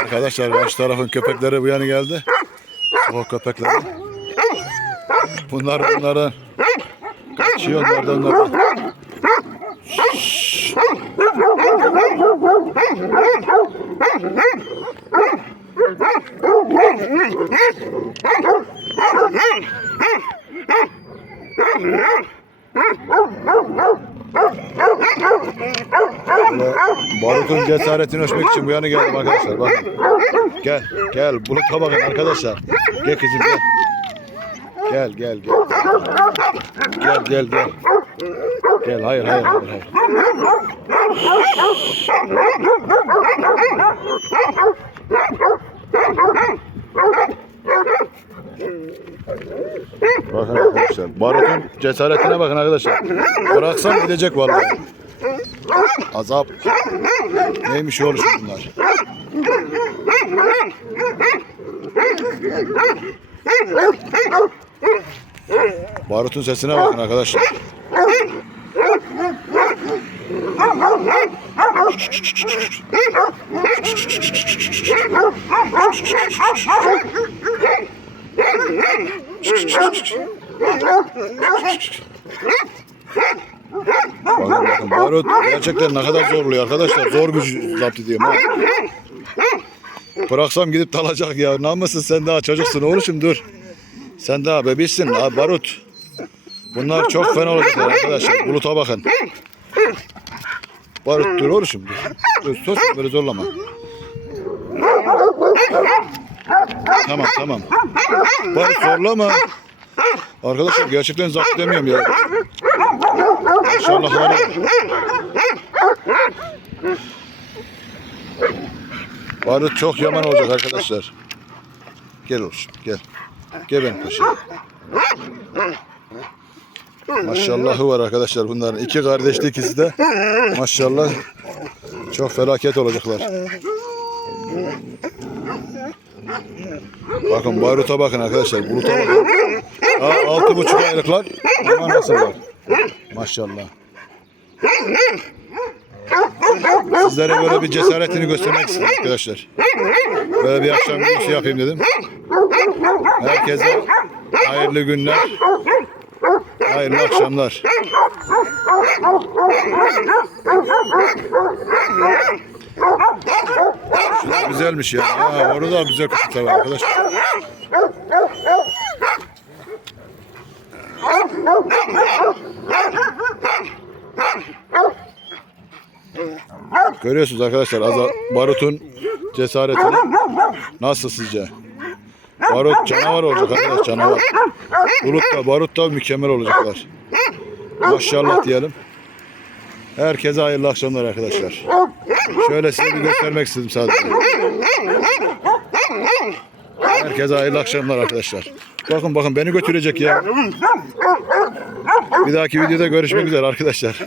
Arkadaşlar karşı tarafın köpekleri bu yana geldi. Sokak köpekleri. Bunlar bunların kaçıyor onlardan da. Barut'un cesaretini ölçmek için bu yana geldim arkadaşlar. Bakın. Gel, gel. Buluta bakın arkadaşlar. Gel kızım gel. Gel, gel, gel. Gel, gel, gel. Gel, hayır, hayır, hayır. hayır. Bakın arkadaşlar. Barut'un cesaretine bakın arkadaşlar. Bıraksam gidecek vallahi. Azap. Neymiş yol işi bunlar? Barutun sesine bakın arkadaşlar. Bakın bakın barut gerçekten ne kadar zorluyor arkadaşlar. Zor gücü zapt ediyorum ha. Bıraksam gidip dalacak ya. Namusun sen daha çocuksun oğlum dur. Sen daha bebişsin ha barut. Bunlar çok fena olacak arkadaşlar. Buluta bakın. Barut dur oğlum. Dur sus böyle zorlama. Tamam tamam. Barut zorlama. Arkadaşlar gerçekten zapt edemiyorum ya. İnşallah var. Barut çok yaman olacak arkadaşlar. Gel olsun gel. Gel benim paşam. Maşallahı var arkadaşlar bunların. iki kardeşli ikisi de. Maşallah çok felaket olacaklar. Bakın Barut'a bakın arkadaşlar. Bulut'a bakın. Aa, altı buçuk aylıklar. Ama nasıllar? Maşallah. Sizlere böyle bir cesaretini göstermek istedim arkadaşlar. Böyle bir akşam videosu yapayım dedim. Herkese hayırlı günler. Hayırlı akşamlar. Güzelmiş ya. Aa, orada da güzel kutu tabii arkadaşlar. Görüyorsunuz arkadaşlar Azar, Barut'un cesaretini. Nasıl sizce? Barut canavar olacak arkadaş canavar. Bulut da Barut da mükemmel olacaklar. Maşallah diyelim. Herkese hayırlı akşamlar arkadaşlar. Şöyle size bir göstermek istedim sadece. Herkese hayırlı akşamlar arkadaşlar. Bakın bakın beni götürecek ya. Bir dahaki videoda görüşmek üzere arkadaşlar.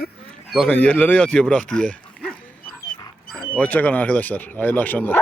Bakın yerlere yatıyor bırak diye. Hoşçakalın arkadaşlar. Hayırlı akşamlar.